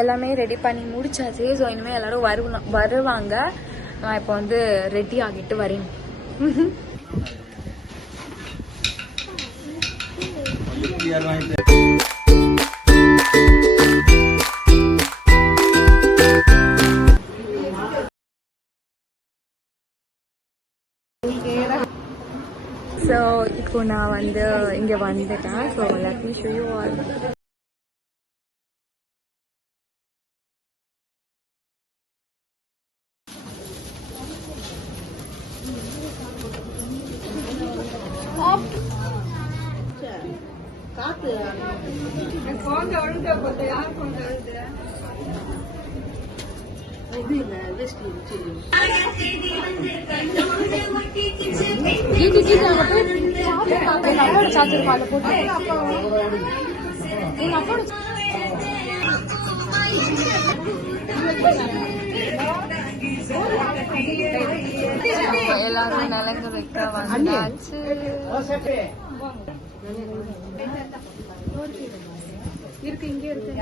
எல்லாமே ரெடி பண்ணி முடிச்சாச்சு. ஸோ இனிமேல் எல்லாரும் வருவ வருவாங்க. நான் இப்போ வந்து ரெடி ஆகிட்டு வரேன். ஸோ இப்போ நான் வந்து இங்கே வந்துட்டேன். So let me show you all Geethi Geethi அங்க போய் சார்ஜர் போட்டு எங்க எல்லாரும் நலங்கு வைக்க வந்தாச்சு இருக்கு இங்கே இருக்கு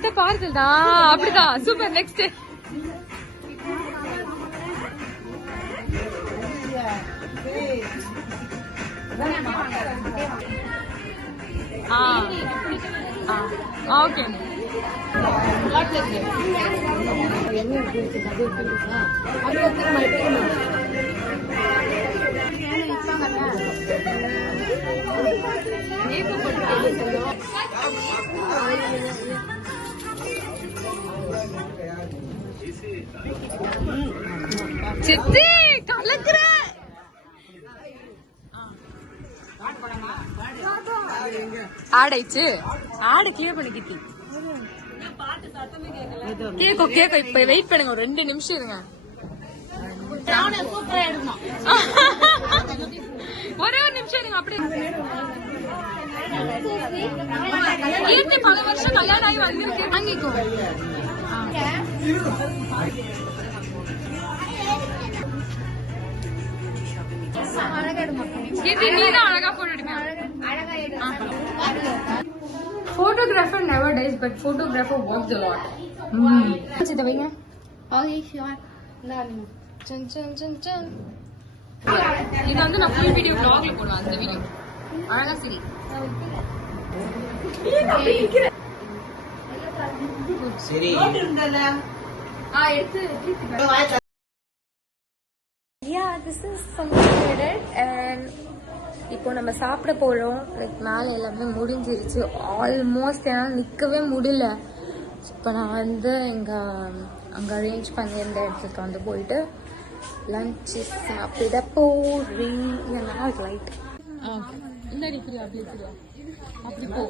இதுதான் பாருதா அப்படிதான். சூப்பர் நெக்ஸ்ட் ஆ. ஆ. சித்தி கலக்குற. ஆடைச்சு. ஆடு கிளியர் பண்ணி கிட்டி. கேக்கோ கேக்கோ இப்ப வெயிட் பண்ணுங்க ஒரு ரெண்டு நிமிஷம் இருங்க. ஒரே ஒரு நிமிஷம் இருங்க அப்படியே. கீர்த்தி பல வருஷம் கல்யாணம் ஆகி வந்திருக்கு வாங்கிக்கோ. Photographer never dies, but photographer works a lot. சித்த வைங்க சன் சன் சன் சன் இது வந்து நான் ஃபுல் வீடியோ vlogல போடுவேன் அந்த வீடியோ அழகா சரி சரி. ஆ எடுத்து yeah this is something and இப்போ நம்ம சாப்பிட போறோம். லைக் மேலே எல்லாமே முடிஞ்சிருச்சு. ஆல்மோஸ்ட் என்னால் நிற்கவே முடியல. இப்போ நான் வந்து இங்கே அங்கே அரேஞ்ச் பண்ணியிருந்த இடத்துக்கு வந்து போயிட்டு லஞ்சு சாப்பிட போறேன். ஏன்னா லைட் அப்படி இருக்கிறியா அப்படி போ.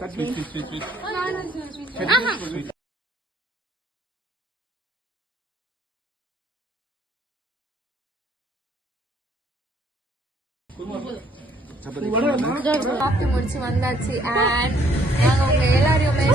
சாப்பிட்டு முடிச்சு வந்தாச்சு. அண்ட் நாங்க உங்க எல்லாரையுமே